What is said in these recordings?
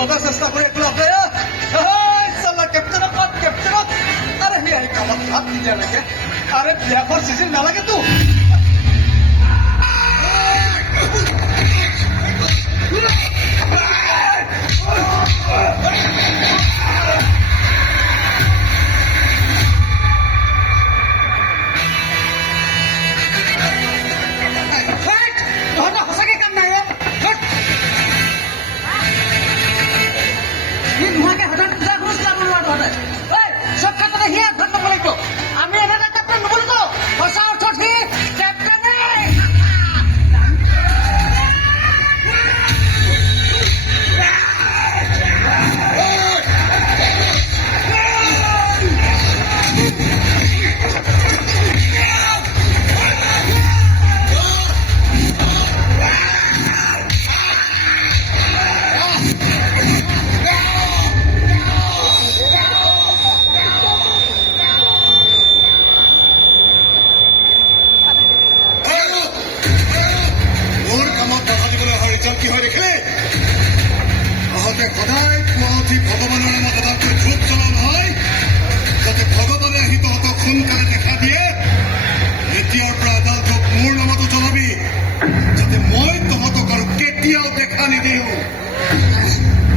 দবা চেষ্টা কৰি একো লাভ নাই চালা কেপ্টেইনক আৰে সি আহি কামত ভাত নিদিয়ালৈকে আৰে বিয়াখন চিচিল নালাগেতো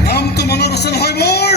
নামটো মনত আছে নহয় মোৰ